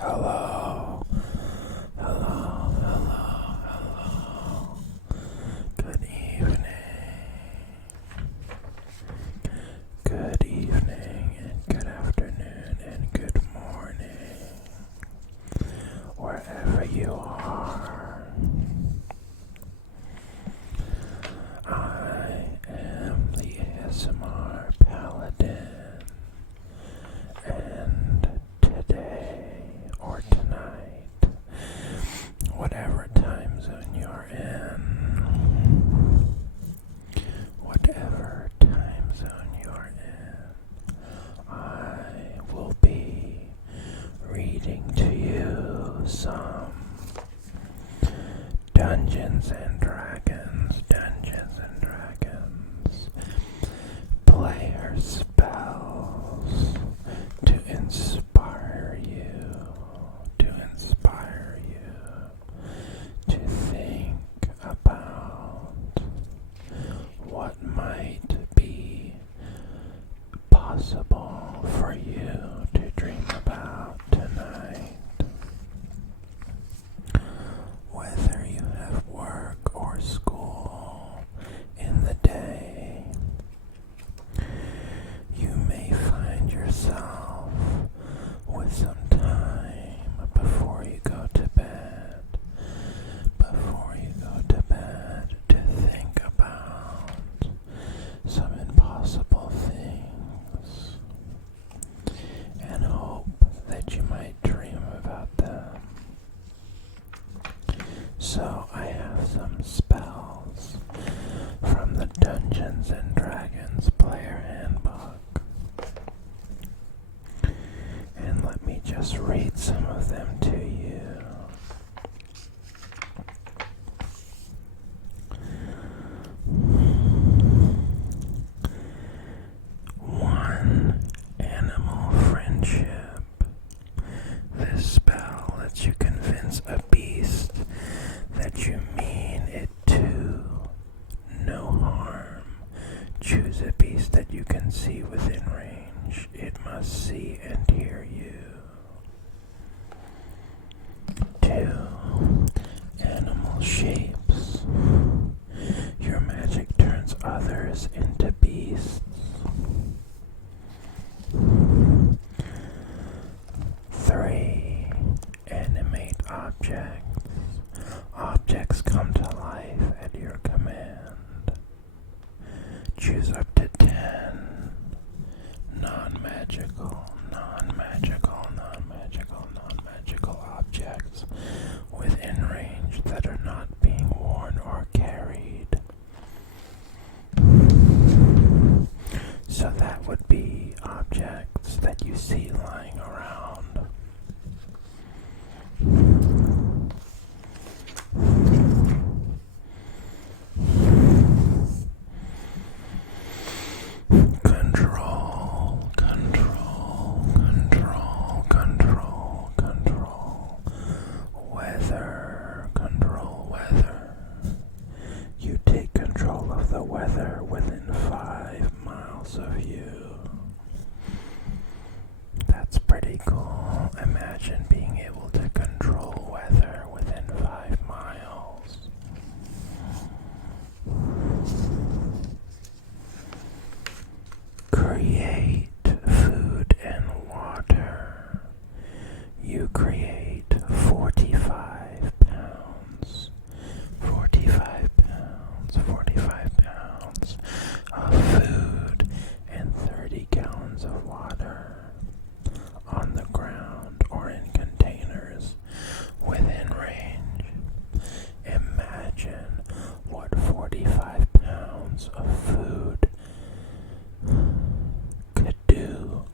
Hello, hello, hello, hello. Good evening. Good evening and good afternoon and good morning. Wherever you are, I am the ASMR Paladin. And today or tonight, whatever time zone you're in, I will be reading to you some Dungeons and Dragons, player spells to inspire you, to think about what might be possible for you to dream about tonight. Whether you have work or school in the day, you may find yourself with some time before you go to bed, to think about some impossible things and hope that you might dream about them. So I have some spells from the Dungeons and Dragons Player Handbook, and let me just read some of them to you. One, animal friendship. This spell lets you convince a beast that you mean it to no harm. Choose a beast that you can see within range. It must see and hear you. 2. Animal shapes. Your magic turns others into beasts. 3. Animate objects. Objects come to life at your command. Choose up to 10 non-magical objects within range that are not being worn or carried. So that would be objects that you see lying around. Weather. You take control of the weather within 5 miles of you. That's pretty cool. Imagine being able to control weather within 5 miles. Create food and water. You create 45 pounds of food and 30 gallons of water on the ground or in containers within range. Imagine what 45 pounds of food could do.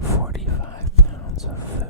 45 pounds of food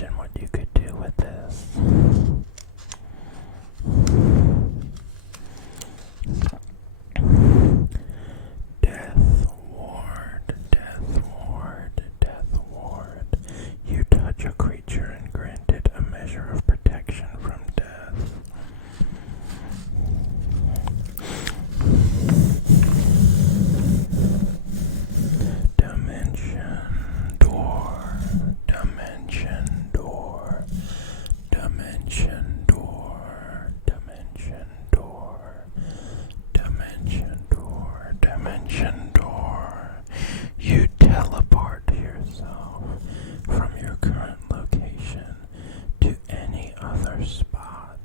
imagine what you could do with this. Death ward, death ward, death ward. You touch a creature and grant it a measure of protection from death. Dimension door, dimension door, dimension door, dimension door, dimension door, dimension door. You teleport yourself from your current location to any other spot.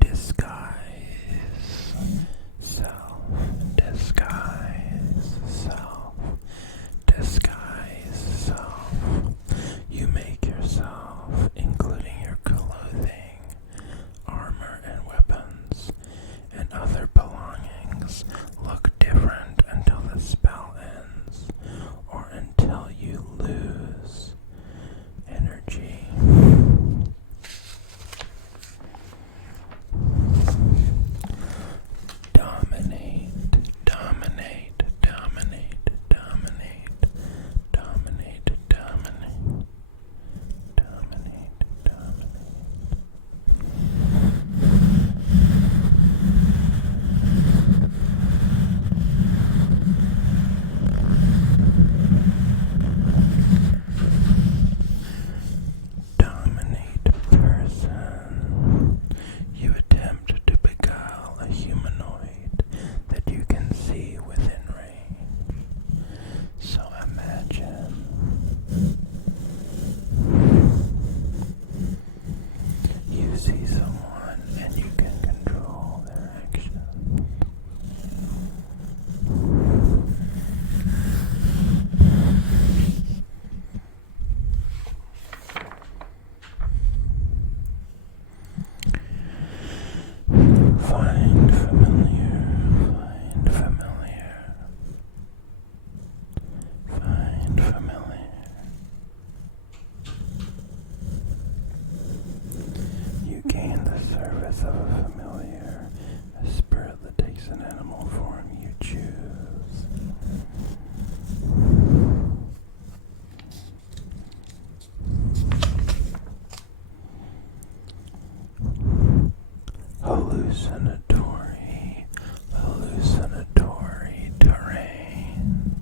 Disguise self, disguise self, disguise self. You make yourself, including your clothing, armor and weapons, and other belongings, look different until the spell ends, or until you lose energy. Dominate, dominate, dominate, dominate, dominate, dominate, dominate, dominate. Dominate person. You attempt to beguile a humanoid that you can see within range. So imagine you see someone and you can control their actions. Find familiar, find familiar, find familiar. You gain the service of a familiar, a spirit that takes an animal form you choose. Hallucinatory, hallucinatory terrain,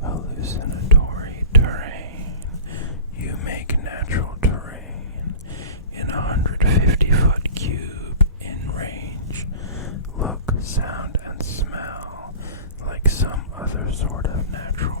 hallucinatory terrain. You make natural terrain in a 150-foot cube in range. Look, sound, and smell like some other sort of natural